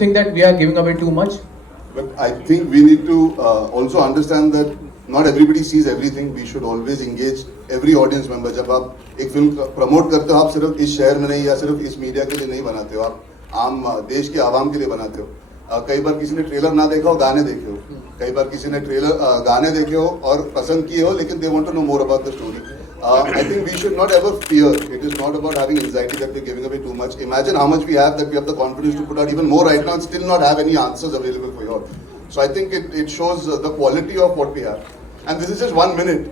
think that we are giving away too much? But I think we need to also understand that not everybody sees everything. We should always engage every audience member. जब आप एक film promote करते हो, आप सिर्फ इस शहर में नहीं या सिर्फ इस मीडिया के लिए नहीं बनाते हो, आप आम देश के आवाम के लिए बनाते हो. कई बार किसी ने ट्रेलर ना देखा हो, गाने देखे हो. कई बार किसी ने गाने देखे हो और पसंद किए हो, लेकिन they want to know more about the story. I think we should not ever fear. It is not about having anxiety that we're giving away too much. Imagine how much we have, that we have the confidence to put out even more right now and still not have any answers available for you all. So I think it shows the quality of what we have. And this is just 1 minute.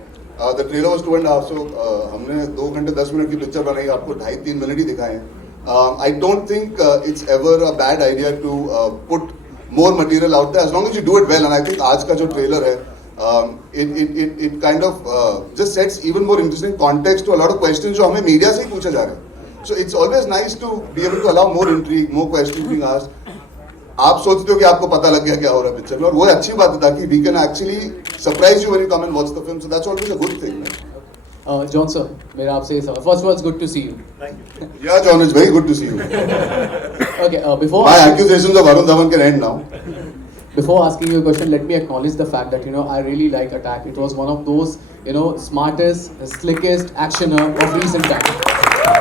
The trailer was 2.5. So हमने 2 घंटे 10 मिनट की पिक्चर बनाई, आपको 2.5-3 मिनट ही दिखाए हैं. I don't think it's ever a bad idea to put more material out there as long as you do it well. And I think आज का जो ट्रेलर है, it kind of just sets even more interesting context to a lot of questions जो हमें मीडिया से ही पूछे जा रहे हैं. So it's always nice to be able to allow more intrigue, more questions being asked. आप सोचते हो कि आपको पता लग गया क्या हो रहा है पिक्चर में, और वो अच्छी बात है ताकि we can actually surprise you when you come and watch the film. So that's always a good thing. John sir, मेरा आपसे first of all, it's good to see you. Thank you. Yeah, John, it's very good to see you. Okay, before my accusations of Arun Dhawan can end now. Before asking you a question, let me acknowledge the fact that I really like Attack. It was one of those smartest, slickest actioner of recent times.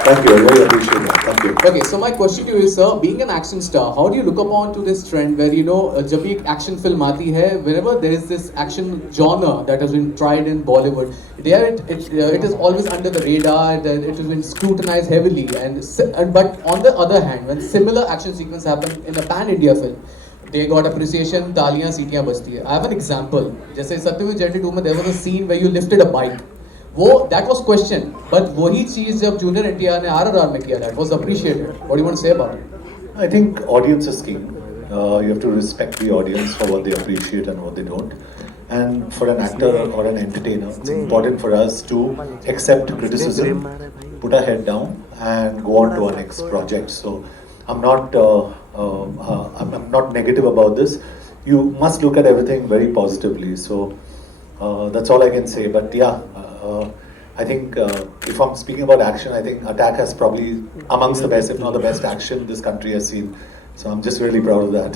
Thank you, I really appreciate that. Thank you. Okay, so my question to you is, sir, being an action star, how do you look upon to this trend where जब भी action film आती है, whenever there is this action genre that has been tried in Bollywood, there it is always under the radar, it has been scrutinized heavily, but on the other hand, when similar action sequence happen in a pan-India film, they got appreciation, तालियां सीटियां बजती है. I have an example. जैसे सत्यमेव जयते 2 में there was a scene where you lifted a bike. That was questioned, but वही चीज जब जूनियर एनटीआर ने RRR में किया, that was appreciated. What do you want to say about it? I think audience is king. You have to respect the audience for what they appreciate and what they don't. And for an actor or an entertainer, it's important for us to accept criticism, put our head down, and go on to our next project. So I'm not negative about this. You must look at everything very positively. So that's all I can say. But yeah, I think if I'm speaking about action, I think Attack has probably amongst the best, if not the best action this country has seen. So I'm just really proud of that.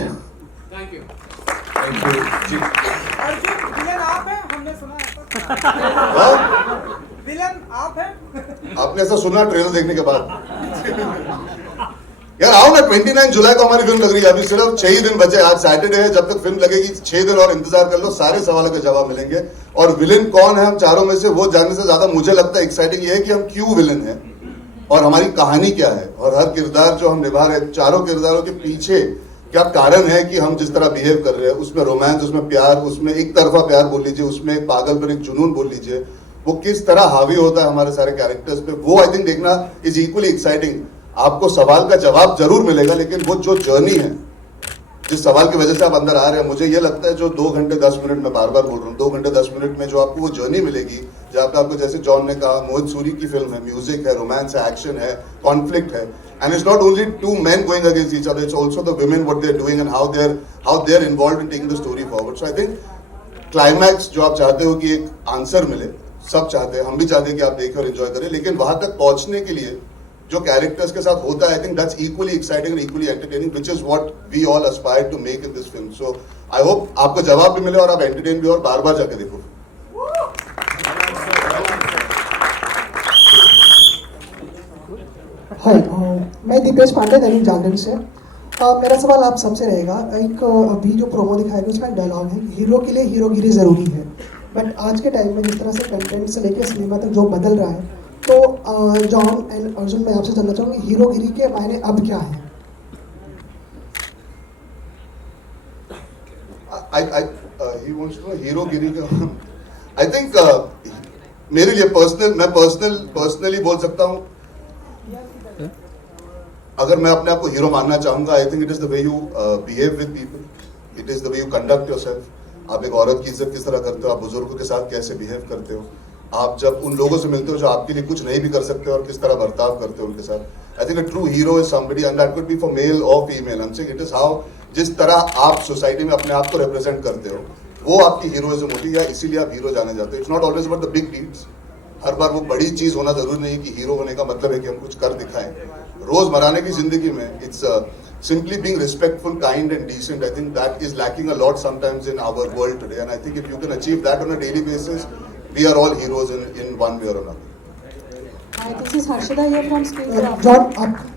Thank you. Thank you. Arjun विलन आप हैं, हमने सुना है. विलन आप हैं. आपने ऐसा सुना ट्रेलर देखने के बाद? यार आओ ना, 29 जुलाई को हमारी फिल्म लग रही है. अभी सिर्फ 6 ही दिन बचे. आज सैटरडे है. जब तक फिल्म लगेगी 6 दिन और इंतजार कर लो, सारे सवालों के जवाब मिलेंगे. और विलेन कौन है हम चारों में से, वो जानने से ज्यादा मुझे लगता है एक्साइटिंग ये है कि हम क्यों विलेन हैं और हमारी कहानी क्या है, और हर किरदार जो हम निभा रहे हैं, चारों किरदारों के पीछे क्या कारण है कि हम जिस तरह बिहेव कर रहे हैं. उसमें रोमांस, उसमें प्यार, उसमें एक तरफा प्यार बोल लीजिए, उसमें एक पागलपन, एक जुनून बोल लीजिए, वो किस तरह हावी होता है हमारे सारे कैरेक्टर्स पे. वो आई थिंक देखना इज इक्वली एक्साइटिंग. आपको सवाल का जवाब जरूर मिलेगा, लेकिन वो जो जर्नी है, जिस सवाल की वजह से आप अंदर आ रहे हैं, मुझे ये लगता है जो 2 घंटे 10 मिनट में बार बार बोल रहा हूँ, 2 घंटे 10 मिनट में जो आपको वो जर्नी मिलेगी, जहाँ पे आपको, जैसे जॉन ने कहा, मोहित सूरी की फिल्म है, म्यूजिक है, रोमांस है, एक्शन है, कॉन्फ्लिक्ट है, and it's not only 2 men going against each other, it's also the women, what they're doing and how they're involved in taking the story forward. So I think climax जो आप चाहते हो कि एक आंसर मिले, सब चाहते हैं, हम भी चाहते हैं कि आप देखें और एंजॉय करें, लेकिन वहां तक पहुंचने के लिए जो कैरेक्टर्स के साथ होता है, I think that's equally exciting and equally entertaining, which is what we all aspire to make in this film. So I hope आपको जवाब भी मिले और आप एंटरटेन भी और बार बार जाके देखो. हाय, मैं दीपेश पांडे, दैनिक जागरण से. मेरा सवाल आप सबसे रहेगा. एक अभी जो प्रोमो दिखाया गया उसमें डायलॉग है, हीरो के लिए हीरोगिरी ज़रूरी है. बट आज के टाइम में जिस तरह से कंटेंट से लेकर सिनेमा तक जो बदल रहा है, तो जॉन एंड अर्जुन, मैं आपसे जानना चाहूँगी हीरोगिरी के मायने अब क्या है? He wants to know हीरोगिरी का. I think मेरे लिए मैं पर्सनली बोल सकता हूँ, अगर मैं अपने आप को हीरो मानना चाहूंगा, I think it is the way you behave with people, it is the way you conduct yourself. आप एक औरत की इज्जत किस तरह करते हो, आप बुजुर्गों के साथ कैसे बिहेव करते हो, आप जब उन लोगों से मिलते हो जो आपके लिए कुछ नहीं भी कर सकते और किस तरह बर्ताव करते हो उनके साथ. I think a true hero is somebody, and that could be for male or female. I am saying it is how, जिस तरह आप सोसाइटी में अपने आप को रिप्रेजेंट करते हो, वो आपकी हीरोइज्म होती है, या इसीलिए आप हीरो जाने जाते हो. It's not always about the big deeds. हर बार वो बड़ी चीज होना जरूरी नहीं है कि हीरो होने का मतलब है कि हम कुछ कर दिखाएं. रोजमराने की जिंदगी में it's simply being respectful, kind and decent. I think that is lacking a lot sometimes in our world today, and I think if you can achieve that on a daily basis, we are all heroes in one way or another. Hi, this is Harshada here from Skills. John आप